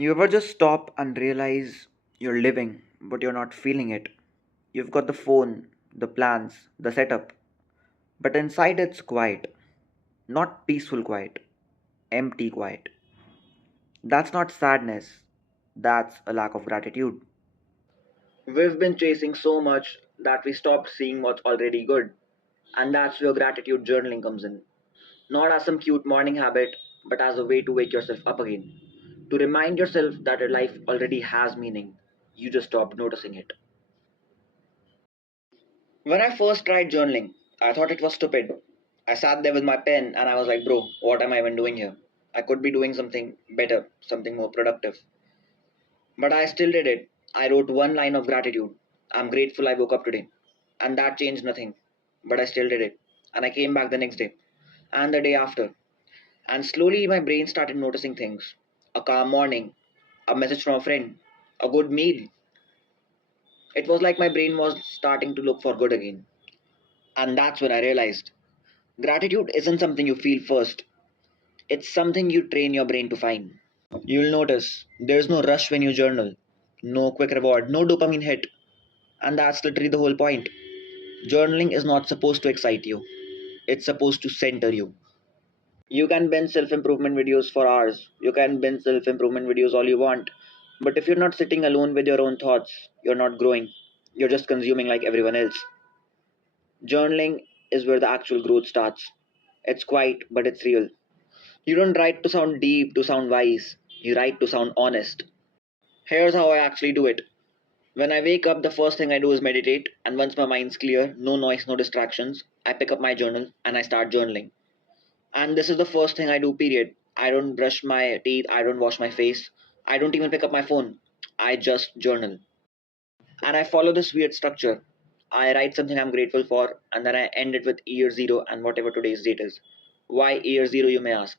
You ever just stop and realize you're living, but you're not feeling it? You've got the phone, the plans, the setup, but inside it's quiet. Not peaceful quiet, empty quiet. That's not sadness, that's a lack of gratitude. We've been chasing so much that we stopped seeing what's already good. And that's where gratitude journaling comes in. Not as some cute morning habit, but as a way to wake yourself up again. To remind yourself that your life already has meaning. You just stopped noticing it. When I first tried journaling, I thought it was stupid. I sat there with my pen and I was like, bro, what am I even doing here? I could be doing something better, something more productive. But I still did it. I wrote one line of gratitude. I'm grateful I woke up today. And that changed nothing. But I still did it. And I came back the next day and the day after. And slowly my brain started noticing things. A calm morning, a message from a friend, a good meal. It was like my brain was starting to look for good again. And that's when I realized gratitude isn't something you feel first, it's something you train your brain to find. You'll notice there's no rush when you journal, no quick reward, no dopamine hit. And that's literally the whole point. Journaling is not supposed to excite you, it's supposed to center you. You can binge self improvement videos for hours, you can binge self improvement videos all you want. But if you're not sitting alone with your own thoughts, you're not growing, you're just consuming like everyone else. Journaling is where the actual growth starts. It's quiet, but it's real. You don't write to sound deep, to sound wise. You write to sound honest. Here's how I actually do it. When I wake up, the first thing I do is meditate, and once my mind's clear, no noise, no distractions, I pick up my journal and I start journaling. And this is the first thing I do, period. I don't brush my teeth, I don't wash my face, I don't even pick up my phone. I just journal. And I follow this weird structure. I write something I'm grateful for, and then I end it with year zero and whatever today's date is. Why year zero, you may ask?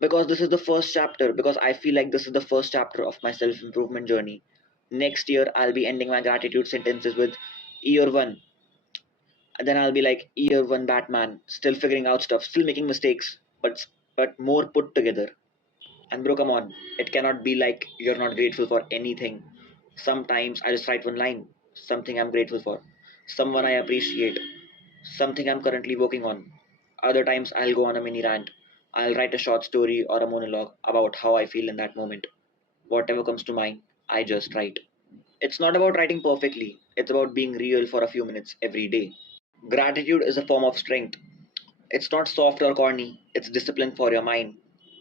Because this is the first chapter, because I feel like this is the first chapter of my self improvement journey. Next year, I'll be ending my gratitude sentences with year one. And then I'll be like year one Batman, still figuring out stuff, still making mistakes, but more put together. And bro, come on, it cannot be like you're not grateful for anything. Sometimes I just write one line, something I'm grateful for, someone I appreciate, something I'm currently working on. Other times I'll go on a mini rant. I'll write a short story or a monologue about how I feel in that moment. Whatever comes to mind, I just write. It's not about writing perfectly, it's about being real for a few minutes every day. Gratitude is a form of strength. It's not soft or corny, it's discipline for your mind.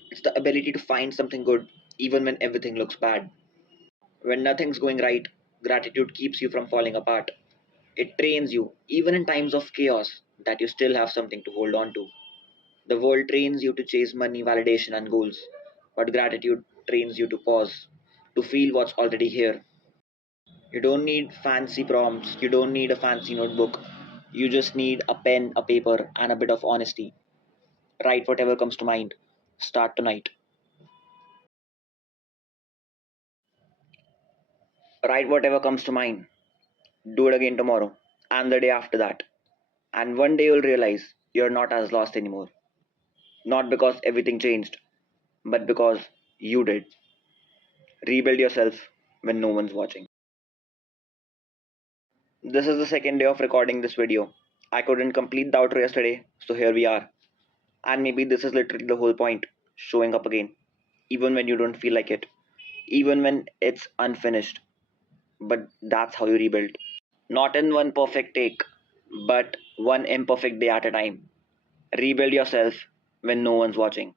It's the ability to find something good even when everything looks bad. When nothing's going right, gratitude keeps you from falling apart. It trains you, even in times of chaos, that you still have something to hold on to. The world trains you to chase money, validation, and goals, but gratitude trains you to pause, to feel what's already here. You don't need fancy prompts, you don't need a fancy notebook. You just need a pen, a paper, and a bit of honesty. Write whatever comes to mind. Start tonight. Write whatever comes to mind. Do it again tomorrow, and the day after that. And one day you'll realize you're not as lost anymore. Not because everything changed, but because you did. Rebuild yourself when no one's watching. This is the second day of recording this video. I couldn't complete the outro yesterday, so here we are. And maybe this is literally the whole point, showing up again, even when you don't feel like it, even when it's unfinished. But that's how you rebuild. Not in one perfect take, but one imperfect day at a time. Rebuild yourself when no one's watching.